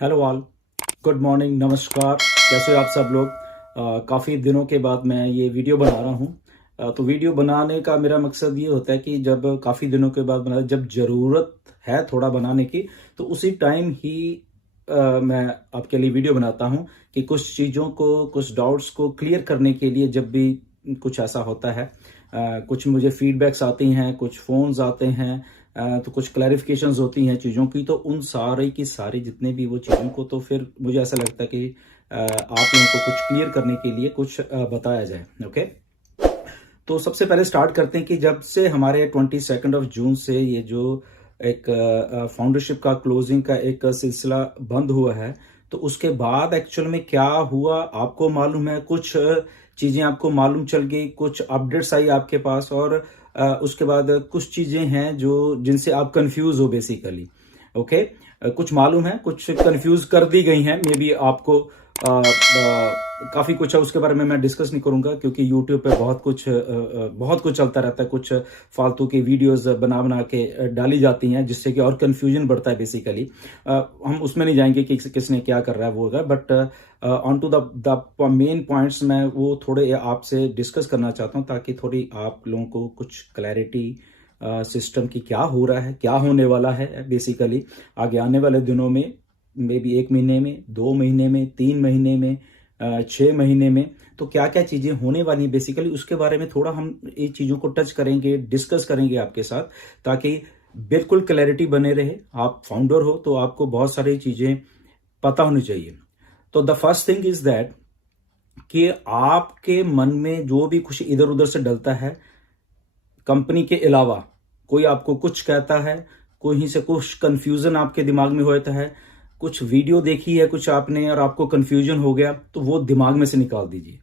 Hello all, good morning, नमस्कार। कैसे हो आप सब लोग? काफ़ी दिनों के बाद मैं ये वीडियो बना रहा हूँ। तो वीडियो बनाने का मेरा मकसद ये होता है कि जब काफ़ी दिनों के बाद बना, जब ज़रूरत है थोड़ा बनाने की, तो उसी टाइम ही मैं आपके लिए वीडियो बनाता हूँ कि कुछ चीज़ों को, कुछ डाउट्स को क्लियर करने के लिए जब भी कुछ ऐसा होता है। कुछ मुझे फीडबैक्स आती हैं, कुछ फ़ोन्स आते हैं, तो कुछ क्लैरिफिकेशंस होती हैं चीज़ों की, तो उन सारी की सारी जितने भी वो चीज़ों को, तो फिर मुझे ऐसा लगता है कि आप लोगों को कुछ क्लियर करने के लिए कुछ बताया जाए। ओके, तो सबसे पहले स्टार्ट करते हैं कि जब से हमारे 22 जून से ये जो एक फाउंडरशिप का क्लोजिंग का एक सिलसिला बंद हुआ है, तो उसके बाद एक्चुअल में क्या हुआ आपको मालूम है? कुछ चीज़ें आपको मालूम चल गई, कुछ अपडेट्स आई आपके पास, और उसके बाद कुछ चीज़ें हैं जो जिनसे आप कंफ्यूज हो बेसिकली। ओके, कुछ मालूम है, कुछ कंफ्यूज कर दी गई हैं मे बी आपको। काफ़ी कुछ है, उसके बारे में मैं डिस्कस नहीं करूंगा क्योंकि यूट्यूब पे बहुत कुछ चलता रहता है। कुछ फालतू की वीडियोस बना बना के डाली जाती हैं जिससे कि और कंफ्यूजन बढ़ता है बेसिकली। हम उसमें नहीं जाएंगे कि किसने क्या कर रहा है वो होगा, but on to the main points मैं वो थोड़े आपसे डिस्कस करना चाहता हूँ ताकि थोड़ी आप लोगों को कुछ क्लैरिटी सिस्टम की क्या हो रहा है, क्या होने वाला है बेसिकली आगे आने वाले दिनों में, मे बी 1 महीने में, 2 महीने में, 3 महीने में, 6 महीने में, तो क्या क्या चीजें होने वाली बेसिकली उसके बारे में थोड़ा हम इन चीजों को टच करेंगे, डिस्कस करेंगे आपके साथ, ताकि बिल्कुल क्लैरिटी बने रहे। आप फाउंडर हो तो आपको बहुत सारी चीजें पता होनी चाहिए। तो the first thing is that कि आपके मन में जो भी कुछ इधर उधर से डलता है, कंपनी के अलावा कोई आपको कुछ कहता है, कोई से कुछ कंफ्यूजन आपके दिमाग में होता है, कुछ वीडियो देखी है कुछ आपने और आपको कंफ्यूजन हो गया, तो वो दिमाग में से निकाल दीजिए।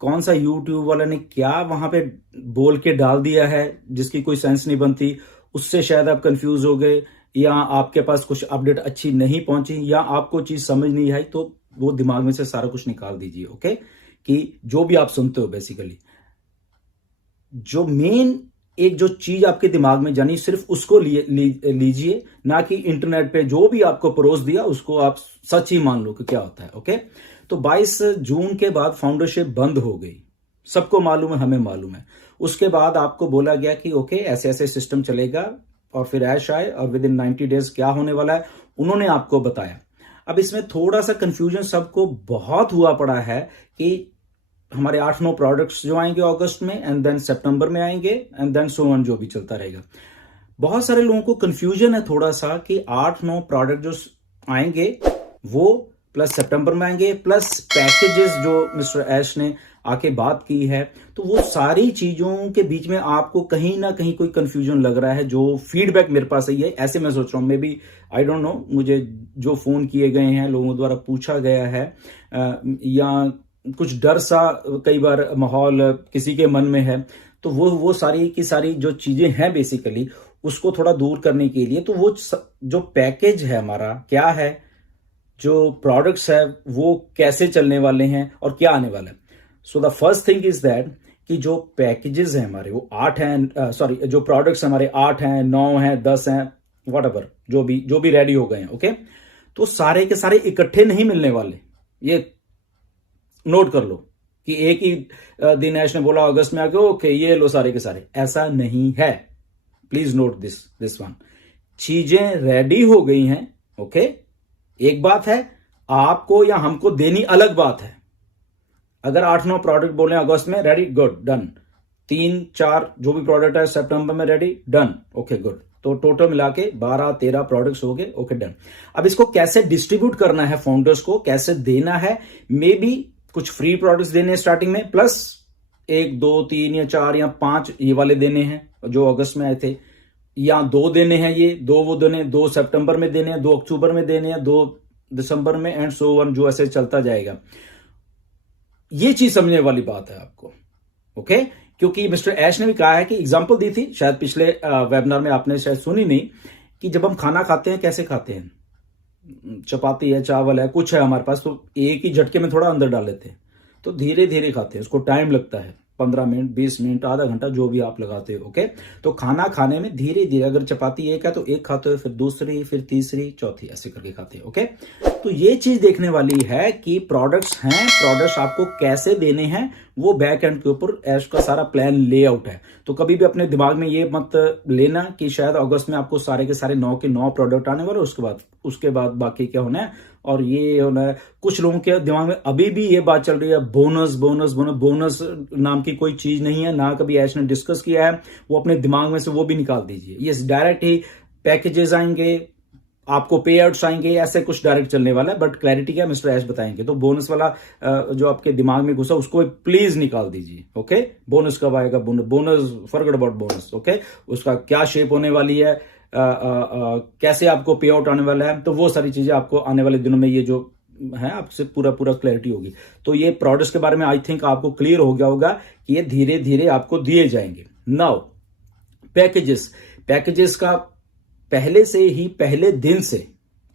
कौन सा यूट्यूब वाला ने क्या वहां पे बोल के डाल दिया है जिसकी कोई सेंस नहीं बनती, उससे शायद आप कंफ्यूज हो गए, या आपके पास कुछ अपडेट अच्छी नहीं पहुंची, या आपको चीज समझ नहीं आई, तो वो दिमाग में से सारा कुछ निकाल दीजिए। ओके, कि जो भी आप सुनते हो बेसिकली, जो मेन एक जो चीज आपके दिमाग में जानी सिर्फ उसको लीजिए, ना कि इंटरनेट पे जो भी आपको परोस दिया उसको आप सच ही मान लो कि क्या होता है। ओके, तो 22 जून के बाद फाउंडरशिप बंद हो गई, सबको मालूम है, हमें मालूम है। उसके बाद आपको बोला गया कि ओके ऐसे ऐसे सिस्टम चलेगा, और फिर ऐश आए और विद इन 90 डेज क्या होने वाला है उन्होंने आपको बताया। अब इसमें थोड़ा सा कंफ्यूजन सबको बहुत हुआ पड़ा है कि हमारे 8-9 प्रोडक्ट्स जो आएंगे अगस्त में, एंड देन सितंबर में आएंगे, एंड देन सो ऑन, जो भी चलता रहेगा। बहुत सारे लोगों को कंफ्यूजन है थोड़ा सा कि 8-9 प्रोडक्ट जो आएंगे वो प्लस सितंबर में आएंगे, प्लस पैकेजेस जो मिस्टर ऐश ने आके बात की है, तो वो सारी चीजों के बीच में आपको कहीं ना कहीं कोई कंफ्यूजन लग रहा है। जो फीडबैक मेरे पास है ये ऐसे मैं सोच रहा हूँ, maybe I don't know, मुझे जो फोन किए गए हैं, लोगों द्वारा पूछा गया है, या कुछ डर सा कई बार माहौल किसी के मन में है, तो वो सारी की सारी जो चीजें हैं बेसिकली उसको थोड़ा दूर करने के लिए, तो वो जो पैकेज है हमारा क्या है, जो प्रोडक्ट्स है वो कैसे चलने वाले हैं और क्या आने वाला है। So the first thing is that कि जो पैकेजेस हैं हमारे वो 8 हैं, सॉरी जो प्रोडक्ट्स हमारे 8 हैं, 9 हैं, 10 हैं, वट जो भी रेडी हो गए हैं। ओके, तो सारे के सारे इकट्ठे नहीं मिलने वाले, ये नोट कर लो कि एक ही दिन ऐश ने बोला अगस्त में आके ओके ये लो सारे के सारे, ऐसा नहीं है। प्लीज नोट दिस वन, चीजें रेडी हो गई हैं। ओके, एक बात है आपको या हमको देनी, अलग बात है। अगर 8-9 प्रोडक्ट बोले अगस्त में रेडी, गुड, डन। 3-4 जो भी प्रोडक्ट है सितंबर में रेडी, डन, ओके, गुड। तो टोटल मिला के 12-13 प्रोडक्ट्स हो गए, ओके, डन। अब इसको कैसे डिस्ट्रीब्यूट करना है, फाउंडर्स को कैसे देना है, मे बी कुछ फ्री प्रोडक्ट्स देने हैं स्टार्टिंग में, प्लस 1, 2, 3 या 4 या 5 ये वाले देने हैं जो अगस्त में आए थे, या 2 देने हैं, ये 2 वो देने, 2 सितंबर में देने हैं, 2 अक्टूबर में देने हैं, 2 दिसंबर में, एंड सो वन, जो ऐसे चलता जाएगा। ये चीज समझने वाली बात है आपको। ओके, क्योंकि मिस्टर ऐश ने भी कहा है कि एग्जांपल दी थी शायद पिछले वेबिनार में, आपने शायद सुनी नहीं, कि जब हम खाना खाते हैं कैसे खाते हैं, चपाती है, चावल है, कुछ है हमारे पास, तो एक ही झटके में थोड़ा अंदर डाल लेते हैं, तो धीरे धीरे खाते हैं, उसको टाइम लगता है। 15 मिनट, 20 मिनट, आधा घंटा, जो भी आप लगाते हो। ओके, तो खाना खाने में धीरे धीरे, अगर चपाती एक है तो एक खाते हो, फिर दूसरी, फिर तीसरी, चौथी, ऐसे करके खाते हो। ओके, तो ये चीज देखने वाली है कि प्रोडक्ट्स हैं, प्रोडक्ट्स आपको कैसे देने हैं, वो बैक एंड के ऊपर ऐश का सारा प्लान लेआउट है। तो कभी भी अपने दिमाग में ये मत लेना कि शायद अगस्त में आपको सारे के सारे 9 के 9 प्रोडक्ट आने वाले, उसके बाद बाकी क्या होना है और ये होना है। कुछ लोगों के दिमाग में अभी भी ये बात चल रही है, बोनस बोनस बोनस। बोनस नाम की कोई चीज नहीं है, ना कभी ऐश ने डिस्कस किया है, वो अपने दिमाग में से वो भी निकाल दीजिए। ये डायरेक्ट ही पैकेजेस आएंगे, आपको पे आउट्स आएंगे, ऐसे कुछ डायरेक्ट चलने वाला है। बट क्लैरिटी क्या मिस्टर ऐश बताएंगे। तो बोनस वाला जो आपके दिमाग में घुसा उसको प्लीज निकाल दीजिए। ओके, बोनस कब आएगा, bonus forget about bonus. Okay, उसका क्या शेप होने वाली है, कैसे आपको पे आउट आने वाला है, तो वो सारी चीजें आपको आने वाले दिनों में ये जो है आपसे पूरा क्लैरिटी होगी। तो ये प्रोडक्ट्स के बारे में आई थिंक आपको क्लियर हो गया होगा कि ये धीरे धीरे आपको दिए जाएंगे। नाउ पैकेजेस का पहले से ही, पहले दिन से,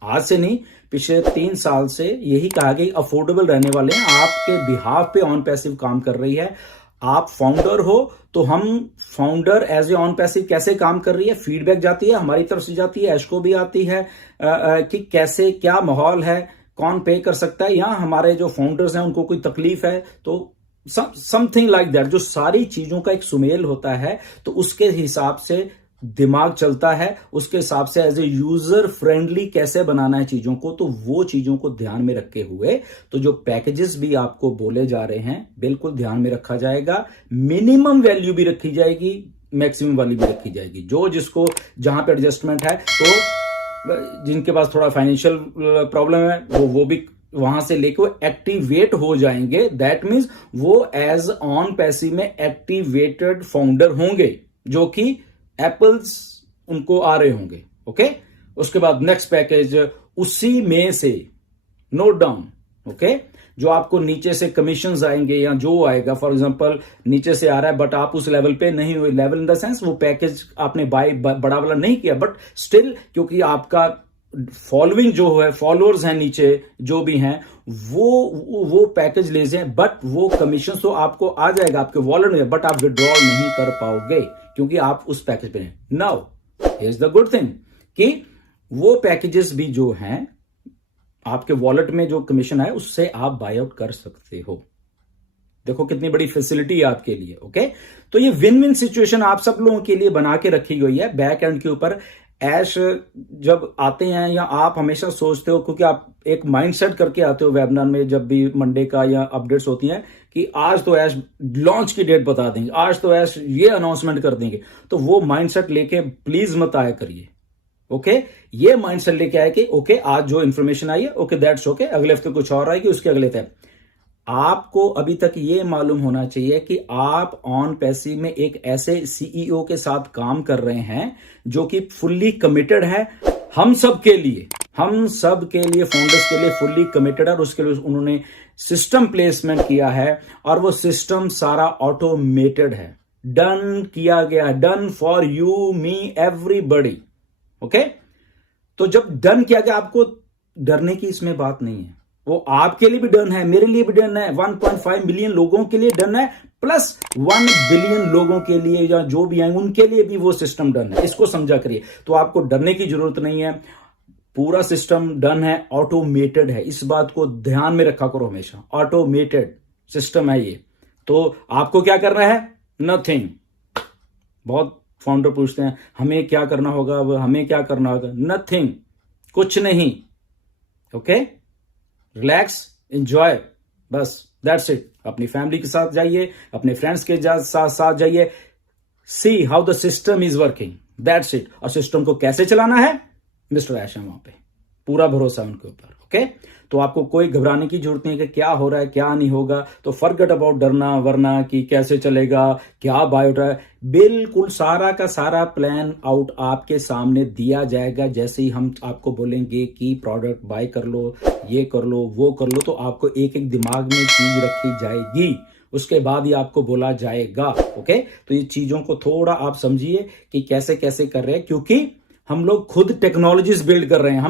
आज से नहीं, पिछले 3 साल से यही कहा गया अफोर्डेबल रहने वाले हैं। आपके बिहाफ पे ऑन पैसिव काम कर रही है। आप फाउंडर हो तो हम founder as a on passive कैसे काम कर रही है, फीडबैक जाती है, हमारी तरफ से जाती है, ऐश को भी आती है कि कैसे क्या माहौल है, कौन पे कर सकता है, या हमारे जो फाउंडर्स हैं उनको कोई तकलीफ है, तो समथिंग लाइक दैट। जो सारी चीजों का एक सुमेल होता है, तो उसके हिसाब से दिमाग चलता है, उसके हिसाब से एज ए यूजर फ्रेंडली कैसे बनाना है चीजों को, तो वो चीजों को ध्यान में रखे हुए तो जो पैकेजेस भी आपको बोले जा रहे हैं बिल्कुल ध्यान में रखा जाएगा। मिनिमम वैल्यू भी रखी जाएगी, मैक्सिमम वाली भी रखी जाएगी। जो जिसको जहां पे एडजस्टमेंट है, तो जिनके पास थोड़ा फाइनेंशियल प्रॉब्लम है वो भी वहां से लेके वो एक्टिवेट हो जाएंगे। दैट मीन्स वो एज ऑन पैसिव में एक्टिवेटेड फाउंडर होंगे, जो कि एप्पल्स उनको आ रहे होंगे। ओके, उसके बाद नेक्स्ट पैकेज उसी में से नोट डाउन। ओके, जो आपको नीचे से कमीशंस आएंगे या जो आएगा, फॉर एग्जांपल नीचे से आ रहा है बट आप उस लेवल पे नहीं हुए, लेवल इन द सेंस वो पैकेज आपने बाय बड़ा वाला नहीं किया, बट स्टिल क्योंकि आपका फॉलोइंग जो है, फॉलोअर्स हैं नीचे जो भी हैं, वो पैकेज ले जाए, बट वो कमीशन तो आपको आ जाएगा आपके वॉलेट में, बट आप विड्रॉल नहीं कर पाओगे क्योंकि आप उस पैकेज पे हैं। Now here is the good thing कि वो पैकेजेस भी जो हैं आपके वॉलेट में जो कमीशन है उससे आप बाय आउट कर सकते हो। देखो कितनी बड़ी फैसिलिटी है आपके लिए। ओके, तो ये विन विन सिचुएशन आप सब लोगों के लिए बना के रखी गई है। बैक एंड के ऊपर ऐश जब आते हैं, या आप हमेशा सोचते हो, क्योंकि आप एक माइंडसेट करके आते हो वेबिनार में जब भी मंडे का या अपडेट्स होती हैं कि आज तो ऐश लॉन्च की डेट बता देंगे, आज तो ऐश ये अनाउंसमेंट कर देंगे, तो वो माइंडसेट लेके प्लीज मत आया करिए। ओके, ये माइंडसेट लेके आए कि ओके आज जो इन्फॉर्मेशन आई है, ओके दैट्स ओके, अगले हफ्ते कुछ और आएगी, उसके अगले तय। आपको अभी तक ये मालूम होना चाहिए कि आप ऑन पैसिव में एक ऐसे सीईओ के साथ काम कर रहे हैं जो कि फुल्ली कमिटेड है हम सब के लिए, फाउंडर्स के लिए फुल्ली कमिटेड है। और उसके लिए उन्होंने सिस्टम प्लेसमेंट किया है और वो सिस्टम सारा ऑटोमेटेड है, डन किया गया, done for you, me, everybody. Okay, तो जब डन किया गया, आपको डरने की इसमें बात नहीं है। वो आपके लिए भी डन है, मेरे लिए भी डन है, 1.5 मिलियन लोगों के लिए डन है, प्लस 1 बिलियन लोगों के लिए या जो भी आएंगे उनके लिए भी वो सिस्टम डन है। इसको समझा करिए। तो आपको डरने की जरूरत नहीं है, पूरा सिस्टम डन है, ऑटोमेटेड है। इस बात को ध्यान में रखा करो हमेशा, ऑटोमेटेड सिस्टम है ये। तो आपको क्या करना है? नथिंग। बहुत फाउंडर पूछते हैं हमें क्या करना होगा, हमें क्या करना होगा। नथिंग, कुछ नहीं। ओके, रिलैक्स, एंजॉय, बस दैट्स इट। अपनी फैमिली के साथ जाइए, अपने फ्रेंड्स के साथ जाइए, see how the system is working, that's it. और सिस्टम को कैसे चलाना है, मिस्टर ऐश है वहां पे, पूरा भरोसा उनके ऊपर। ओके, तो आपको कोई घबराने की जरूरत नहीं है कि क्या हो रहा है क्या नहीं होगा। तो फॉरगेट अबाउट डरना वरना कि कैसे चलेगा, क्या बाय हो रहा है। बिल्कुल सारा का सारा प्लान आउट आपके सामने दिया जाएगा। जैसे ही हम आपको बोलेंगे कि प्रोडक्ट बाय कर लो, ये कर लो, वो कर लो, तो आपको एक एक दिमाग में चीज रखी जाएगी, उसके बाद ही आपको बोला जाएगा। ओके, तो ये चीजों को थोड़ा आप समझिए कि कैसे कैसे कर रहे हैं, क्योंकि हम लोग खुद टेक्नोलॉजीज बिल्ड कर रहे हैं।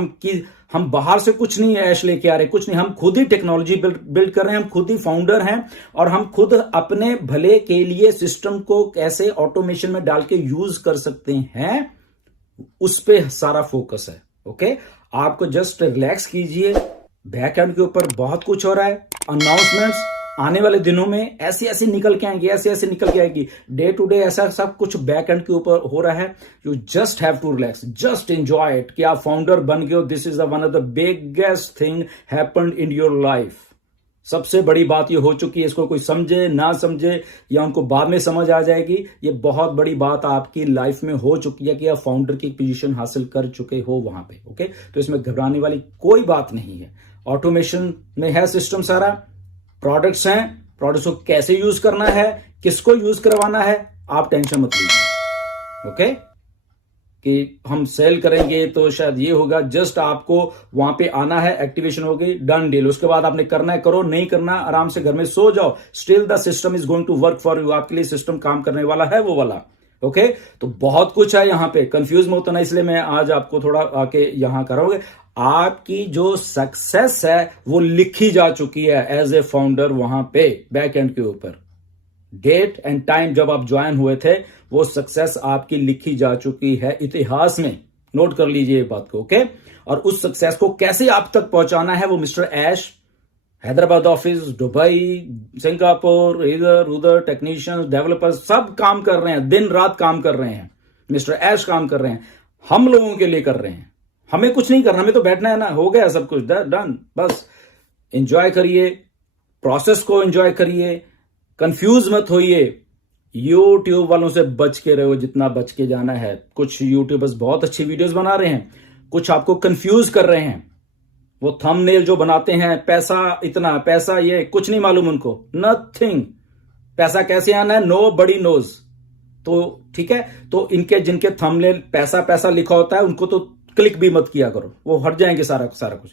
हम बाहर से कुछ नहीं ऐश लेके आ रहे, कुछ नहीं, हम खुद ही टेक्नोलॉजी बिल्ड कर रहे हैं, हम खुद ही फाउंडर हैं और हम खुद अपने भले के लिए सिस्टम को कैसे ऑटोमेशन में डाल के यूज कर सकते हैं, उस पे सारा फोकस है। ओके, आपको जस्ट रिलैक्स कीजिए, बैक एंड के ऊपर बहुत कुछ हो रहा है। अनाउंसमेंट्स आने वाले दिनों में ऐसी ऐसी निकल के आएंगी, ऐसी ऐसी निकल के आएगी, डे टू डे ऐसा सब कुछ बैक एंड के ऊपर हो रहा है। You just have to relax, just enjoy it कि आप फाउंडर बन गए हो। This is the one of the biggest thing happened in your life. सबसे बड़ी बात ये हो चुकी है, इसको कोई समझे ना समझे या उनको बाद में समझ आ जाएगी, ये बहुत बड़ी बात आपकी लाइफ में हो चुकी है कि आप फाउंडर की पोजीशन हासिल कर चुके हो वहां पे। ओके, तो इसमें घबराने वाली कोई बात नहीं है। ऑटोमेशन में है सिस्टम सारा, प्रोडक्ट्स हैं, प्रोडक्ट्स को कैसे यूज करना है, किसको यूज करवाना है, आप टेंशन मत लीजिए। ओके, कि हम सेल करेंगे तो शायद ये होगा, जस्ट आपको वहां पे आना है, एक्टिवेशन होगी, डन डील। उसके बाद आपने करना है करो, नहीं करना आराम से घर में सो जाओ, still the system is going to work for you. आपके लिए सिस्टम काम करने वाला है वो वाला। ओके, तो बहुत कुछ है यहाँ पे, कंफ्यूज मत होना, इसलिए मैं आज आपको थोड़ा आके यहां कराऊंगा। आपकी जो सक्सेस है वो लिखी जा चुकी है एज ए फाउंडर वहां पे बैक एंड के ऊपर। डेट एंड टाइम जब आप ज्वाइन हुए थे, वो सक्सेस आपकी लिखी जा चुकी है इतिहास में। नोट कर लीजिए ये बात को। ओके, और उस सक्सेस को कैसे आप तक पहुंचाना है, वो मिस्टर ऐश हैदराबाद ऑफिस, दुबई, सिंगापुर, इधर उधर टेक्नीशियंस, डेवलपर्स सब काम कर रहे हैं, दिन रात काम कर रहे हैं। मिस्टर ऐश काम कर रहे हैं, हम लोगों के लिए कर रहे हैं। हमें कुछ नहीं करना, हमें तो बैठना है ना, हो गया सब कुछ, डन। बस एंजॉय करिए, प्रोसेस को एंजॉय करिए, कंफ्यूज मत होइए। यूट्यूब वालों से बच के रहो जितना बच के जाना है। कुछ यूट्यूबर्स बहुत अच्छी वीडियोस बना रहे हैं, कुछ आपको कंफ्यूज कर रहे हैं। वो थंबनेल जो बनाते हैं, पैसा इतना, पैसा ये, कुछ नहीं मालूम उनको, नथिंग। पैसा कैसे आना है, नो बडी नोज। तो ठीक है, तो इनके जिनके थंबनेल पैसा पैसा लिखा होता है, उनको तो क्लिक भी मत किया करो, वो हट जाएंगे सारा कुछ।